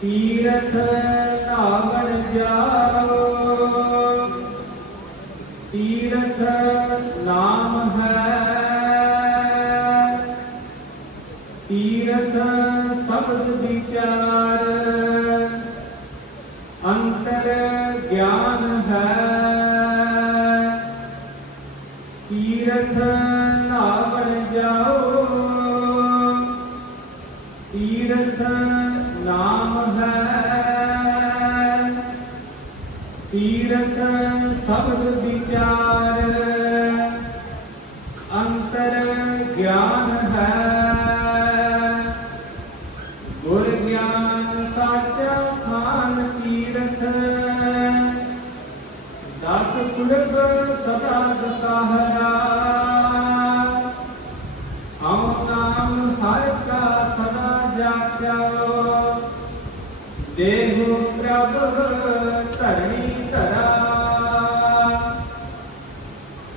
ਤੀਰਥ ਨਾਵਣ ਜਾਓ। ਤੀਰਥ ਨਾਮ ਹੈ। ਤੀਰਥ ਸ਼ਬਦ ਵਿਚਾਰ। ਅੰਤਰ ਗਿਆਨ ਹੈ। ਤੀਰਥ ਤੀਰਥ ਸ਼ਬਦ ਵਿਚਾਰ। ਅੰਤਰ ਗਿਆਨ ਹੈ। ਗੁਰ ਗਿਆਨ ਸਾਚਾ ਖਾਨ ਤੀਰਥ। ਦਸ ਕੁਲਬ ਸਦਾ ਦਸਹਰਾ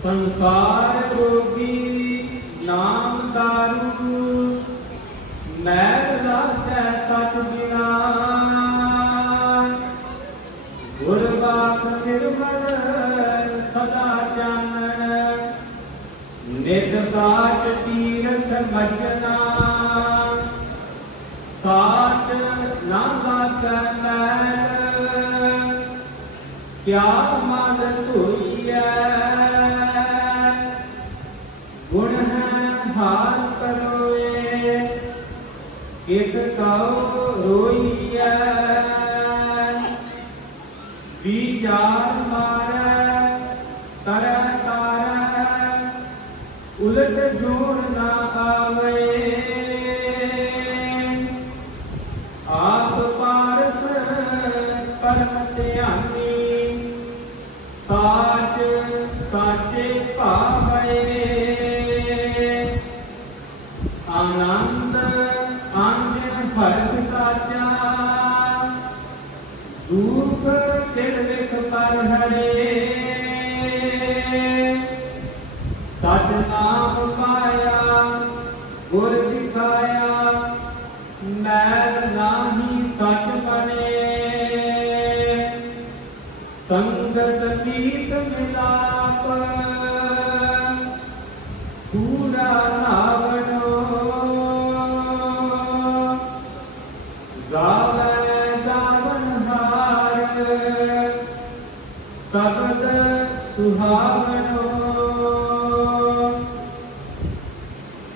ਸੰਸਾਰ ਰੋਗੀ ਨਾਮ ਦਾਰੂ ਮੈਲ ਲਾਚੈ ਤਤ ਬਿਨਾ ਗੁਰਬਾਤ ਨਿਰਮਲ ਸਦਾ ਜਾਣਨ ਨਿਤ ਕਾਟ ਤੀਰਥ ਮਜਨਾ। ਸਾਚ ਨਾ ਲਾਚੈ ਮੈਲ ਕਿਆ ਮਨ ਧੋਈਐ? ਹਾਰ ਕਰੋਏ ਕਿਤ ਕਉ ਰੋਈਐ? ਵਿਚਾਰ ਮਾਰੈ, ਤਰੈ ਤਾਰੈ, ਉਲਟ ਜੋੜ ਨਾ ਆਵੇ। ਆਪ ਪਾਰਸ ਪਰਮ ਧਿਆਨੀ ਅੰਜਨ ਭਰਤ ਸਾਚਾ ਦੂਖ ਤਿਲ ਵਿਖ ਪਰ ਹਰੇ ਸਚ ਨਾਮ ਪਾਇਆ ਗੁਰ ਦਿਖਾਇਆ ਮੈਲ ਸਬਦ ਸੁਹਾਵਣੋ।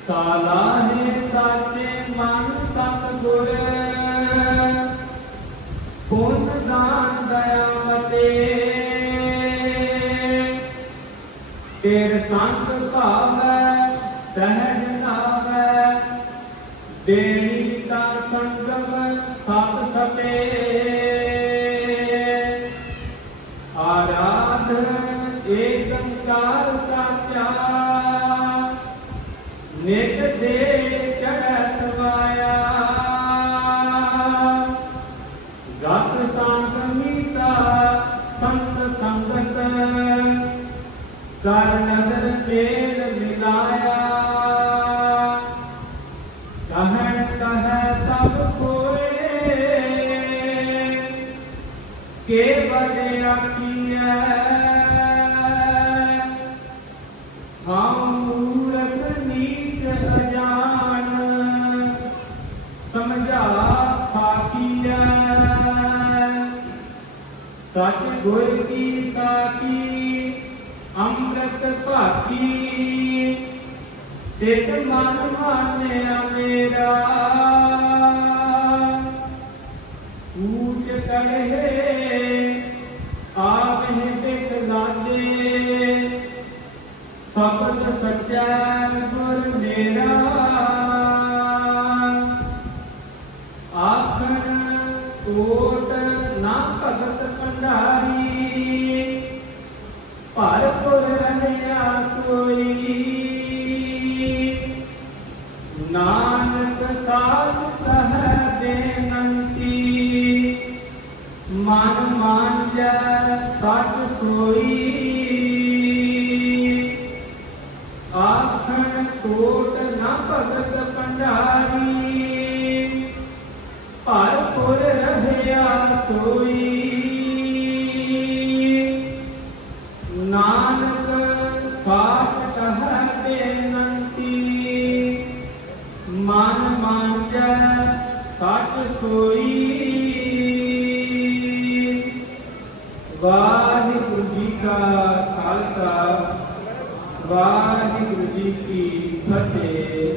ਸਾਲਾਹੇ ਸਾਚੇ ਮਨ ਸਤ ਗੁਰ ਪੁੰਨ ਦਾਨ ਦਇਆ ਮਤੇ। ਤੇਰ ਸੰਤ ਭਾਵੈ, ਸਹਿਜ ਨਾਵੈ। ਦੇਣੀ ਤਾ ਸੰਗਮ ਸਤ ਸਤੇ। ਏਕੰਕਾਰ ਸਾਚਾ। ਨਿਤ ਦੇ ਚੜ੍ਹਤ ਵਾਇਆ। ਗਤ ਸੰਤ ਮੀਤਾ, ਸੰਤ ਸੰਗਤ। ਕਰ ਨਦਰ ਤੇਲ ਮਿਲਾਇਆ। ਕਹਿਣ ਕਹੈ ਤਬ ਕੋਏ। ਕੇ ਬੜੇ ਆਖੀਐ ਸੱਚ ਗੁਰ ਕੀਤਾ ਕੀ ਅੰਮ੍ਰਿਤ ਭਾਕੀ ਤੇਤ ਮਨ ਮਾਨਿਆ ਮੇਰਾ ਊਚ ਕਹੇ ਆਵਹਿ ਬਿਕ ਲਾਗੇ ਸਬਦ ਸੱਚਾ ਗੁਰ ਮੇਰਾ ਆਖਣ ਕੋਟ ਨਾਮ ਭਗਤ ਕੰਢਾਰੀ ਭਰਪੁਰ ਰਹਿਆ ਕੋਈ ਨਾਨਕ ਸਾਥ ਸਹਿ ਬੇਨੰਤੀ। ਮਨ ਮਾਨ ਜੈ ਸਤ ਸੋਈ। ਰਹਿਆ ਨਾਨਕ ਪਾਠ ਕਹੈ ਬੇਨੰਤੀ ਮਨ ਮੰਜੈ ਸਚ ਸੋਈ। ਵਾਹਿਗੁਰੂ ਜੀ ਕਾ ਖਾਲਸਾ, ਵਾਹਿਗੁਰੂ ਜੀ ਕੀ ਫਤਿਹ।